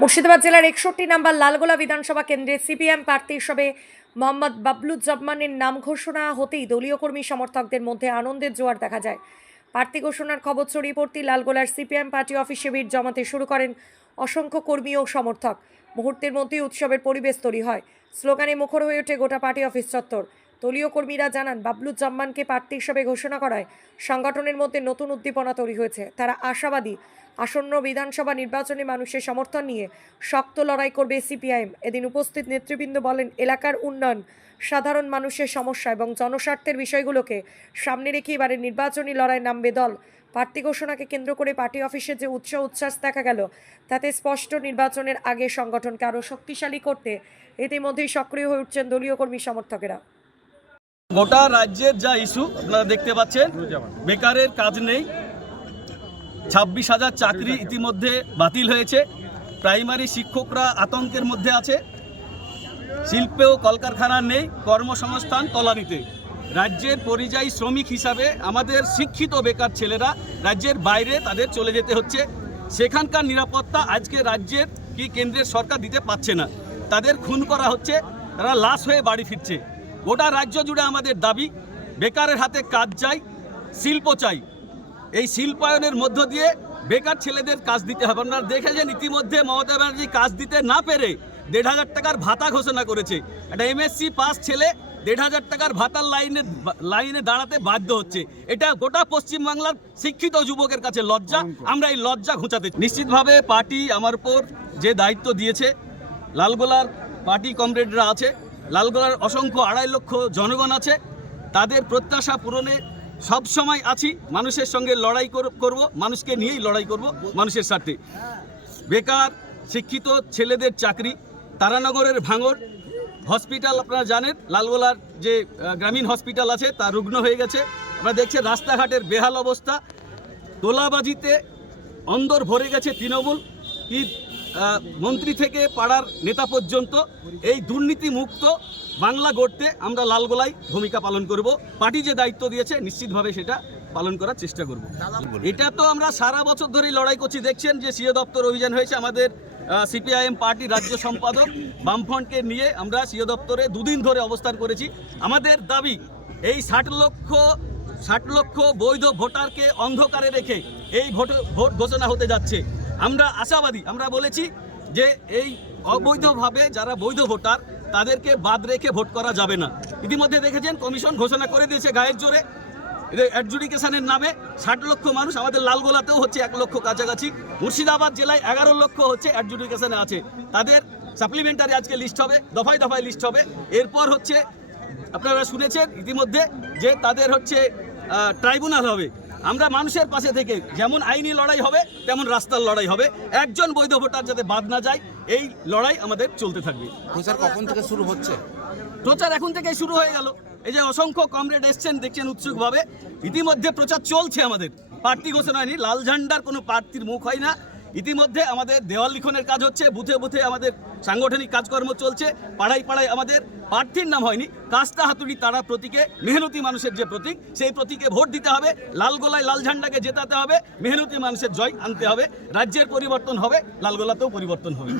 মুর্শিদাবাদ জেলার ৬১ নম্বর লালগোলা বিধানসভা কেন্দ্রে সিপিএম প্রার্থী হিসেবে মোহাম্মদ বাবলুজ্জামানের নাম ঘোষণা হতেই দলীয় কর্মী সমর্থকদের মধ্যে আনন্দের জোয়ার দেখা যায়। প্রার্থী ঘোষণার খবর ছড়িয়ে পড়তেই লালগোলার সিপিএম পার্টি অফিসে ভিড় জমাতে শুরু করেন অসংখ্য কর্মী ও সমর্থক। মুহূর্তের মধ্যেই উৎসবের পরিবেশ তৈরি হয়, স্লোগানে মুখর হয়ে ওঠে গোটা পার্টি অফিস চত্বর। দলীয় কর্মীরা জানান, বাবলুজ্জামানকে প্রার্থী হিসেবে ঘোষণা করায় সংগঠনের মধ্যে নতুন উদ্দীপনা তৈরি হয়েছে। তারা আশাবাদী আসন্ন বিধানসভা নির্বাচনে মানুষের সমর্থন নিয়ে শক্ত লড়াই করবে সিপিআইএম। এদিন উপস্থিত নেতৃবৃন্দ বলেন, এলাকার উন্নয়ন, সাধারণ মানুষের সমস্যা এবং জনস্বার্থের বিষয়গুলোকে সামনে রেখে এবারে নির্বাচনী লড়াই নামবে দল। প্রার্থী ঘোষণাকে কেন্দ্র করে পার্টি অফিসে যে উচ্ছ্বাস দেখা গেল, তাতে স্পষ্ট নির্বাচনের আগে সংগঠনকে আরও শক্তিশালী করতে ইতিমধ্যেই সক্রিয় হয়ে উঠছেন দলীয় কর্মী সমর্থকেরা। গোটা রাজ্যের যা ইস্যু আপনারা দেখতে পাচ্ছেন, বেকারের কাজ নেই, 26,000 চাকরি ইতিমধ্যে বাতিল হয়েছে, প্রাইমারি শিক্ষকরা আতঙ্কের মধ্যে আছে, শিল্পেও কলকারখানা নেই, কর্মসংস্থান তলানিতে। রাজ্যের পরিযায়ী শ্রমিক হিসাবে আমাদের শিক্ষিত বেকার ছেলেরা রাজ্যের বাইরে তাদের চলে যেতে হচ্ছে। সেখানকার নিরাপত্তা আজকে রাজ্যের কি কেন্দ্রের সরকার দিতে পারছে না। তাদের খুন করা হচ্ছে, তারা লাশ হয়ে বাড়ি ফিরছে। গোটা রাজ্য জুড়ে আমাদের দাবি, বেকারের হাতে কাজ চাই, শিল্প চাই। এই শিল্পায়নের মধ্য দিয়ে বেকার ছেলেদের কাজ দিতে হবে। আপনারা দেখেছেন ইতিমধ্যে মমতা ব্যানার্জি কাজ দিতে না পেরে 1,500 টাকার ভাতা ঘোষণা করেছে। একটা MSc পাস ছেলে 1,500 টাকার ভাতার লাইনে দাঁড়াতে বাধ্য হচ্ছে। এটা গোটা পশ্চিমবাংলার শিক্ষিত যুবকের কাছে লজ্জা। আমরা এই লজ্জা ঘুচাতে নিশ্চিতভাবে পার্টি আমার উপর যে দায়িত্ব দিয়েছে, লালগোলার পার্টি কমরেডরা আছে, লালগোলার অসংখ্য 2.5 লক্ষ জনগণ আছে, তাদের প্রত্যাশা পূরণে সব সময় আছি। মানুষের সঙ্গে লড়াই করব, মানুষকে নিয়েই লড়াই করব, মানুষের স্বার্থে। বেকার শিক্ষিত ছেলেদের চাকরি, তারানগরের ভাঙড় হসপিটাল আপনারা জানেন, লালগোলার যে গ্রামীণ হসপিটাল আছে তা রুগ্ন হয়ে গেছে। আপনারা দেখছেন রাস্তাঘাটের বেহাল অবস্থা, তোলাবাজিতে অন্দর ভরে গেছে তৃণমূল, কি মন্ত্রী থেকে পাড়ার নেতা পর্যন্ত। এই দুর্নীতি মুক্ত বাংলা গড়তে আমরা লালগোলায় ভূমিকা পালন করব। পার্টি যে দায়িত্ব দিয়েছে নিশ্চিতভাবে সেটা পালন করার চেষ্টা করব। এটা তো আমরা সারা বছর ধরেই লড়াই করছি। দেখছেন যে সিও দপ্তর অভিযান হয়েছে, আমাদের সিপিআইএম পার্টি রাজ্য সম্পাদক বামফ্রন্টকে নিয়ে আমরা সিও দপ্তরে 2 দিন ধরে অবস্থান করেছি। আমাদের দাবি, এই 60 লক্ষ বৈধ ভোটারকে অন্ধকারে রেখে এই ভোট ঘোষণা হতে যাচ্ছে। আমরা আশাবাদী, আমরা বলেছি যে এই অবৈধভাবে যারা বৈধ ভোটার তাদেরকে বাদ রেখে ভোট করা যাবে না। ইতিমধ্যে দেখেছেন কমিশন ঘোষণা করে দিয়েছে গায়ের জোরে অ্যাডজুডিকেশনের নামে 60 লক্ষ মানুষ। আমাদের লালগোলাতেও হচ্ছে 1 লক্ষ কাছাকাছি, মুর্শিদাবাদ জেলায় 11 লক্ষ হচ্ছে অ্যাডজুডিকেশনে আছে। তাদের সাপ্লিমেন্টারি আজকে লিস্ট হবে, দফায় দফায় লিস্ট হবে। এরপর হচ্ছে আপনারা শুনেছেন ইতিমধ্যে যে তাদের হচ্ছে ট্রাইব্যুনাল হবে। আমরা মানুষের পাশে থেকে যেমন আইনি লড়াই হবে তেমন রাস্তার লড়াই হবে। একজন বৈধ ভোটার যাতে বাদ না যায়, এই লড়াই আমাদের চলতে থাকবে। প্রচার কখন থেকে শুরু হচ্ছে? প্রচার এখন থেকেই শুরু হয়ে গেল। এই যে অসংখ্য কমরেড এসছেন দেখছেন উৎসুকভাবে। ইতিমধ্যে প্রচার চলছে আমাদের। প্রার্থী ঘোষণা হয়নি, লাল ঝান্ডার কোনো প্রার্থীর মুখ হয় না। ইতিমধ্যে আমাদের দেওয়াল লিখনের কাজ হচ্ছে, বুথে বুথে আমাদের সাংগঠনিক কাজকর্ম চলছে, পাড়ায় পাড়ায় আমাদের প্রার্থীর নাম হয়নি, কাস্তা হাতুড়ি তারা প্রতীকে, মেহনতি মানুষের যে প্রতীক, সেই প্রতীকে ভোট দিতে হবে। লালগোলায় লাল ঝান্ডাকে জেতাতে হবে, মেহনতি মানুষের জয় আনতে হবে। রাজ্যের পরিবর্তন হবে, লালগোলাতেও পরিবর্তন হবে।